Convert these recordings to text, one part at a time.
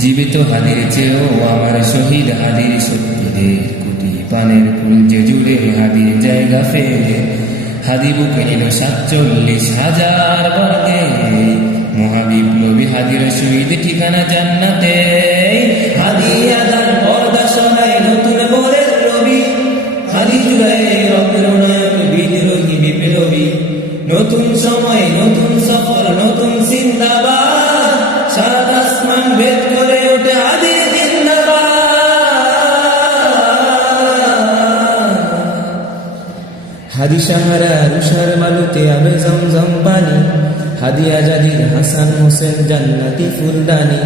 জীবিত হাদির চেয়েও আমার শহীদ হাদির শত্রুদের কোটি পানের কুঞ্জে জুড়ে হাদির জায়গা ফেলে হাদি বুকে নিল ৪৭,০০০ বর্গে মহাবিপ্লবী হাদির শহীদ ঠিকানা জান্নাতে হাদি আদার পর্দা সরাই নতুন বরের রবি হাদি জুড়াই অগ্রনায়ক বিদ্রোহী বিপ্লবী নতুন সময় নতুন সফর নতুন জিন্দাবাদ সাত আসমান ভেদ করে ওঠে হাদির জিন্দাবাদ হাদি সাহারা রুষার মালুতে আবে জমজম পানি হাদি আজাদির হাসান হোসেন জান্নাতি ফুলদানি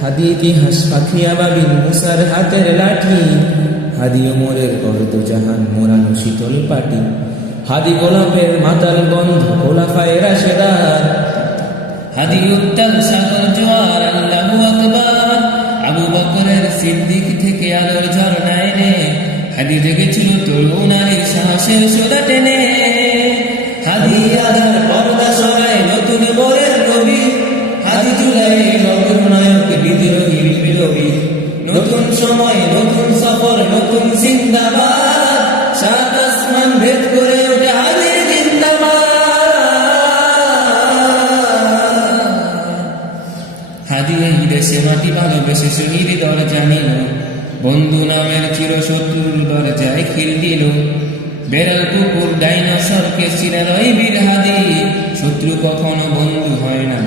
হাদি ইতিহাস পাখিয়া বাবিন মুসার হাতের লাঠি হাদি ওমরের অর্ধজাহান মোরানো শীতল পাটি হাদি গোলাপের মাতাল বন্ধ খোলাফায়ে রাশেদার হাদি উত্তাল সাগর জোয়ার আল্লাহু আকবার আবু বকরের সিদ্দিক থেকে আলোর ঝর্ণা এনে হাদি জেগেছিল তরুণারীর সাহসের সোদা টেনে হাদি আধার পর্দা সরাই নতুন বরের রবি হাদি জুলাই অগ্রনায়ক বিদ্রোহী বিপ্লবী নতুন সময় নতুন সফর নতুন জিন্দাবাদ সাত আসমান ভেদ করে ওঠে হাদির জিন্দাবাদ হাদি এই দেশে মাটি ভালোবেসে শহীদ দরজা নিল বন্ধু নামের চিরশত্রুর দরজায় খিল দিল বেড়াল কুকুর ডাইনোসরকে চিনে রই বীর হাদি শত্রু কখনো বন্ধু হয় না।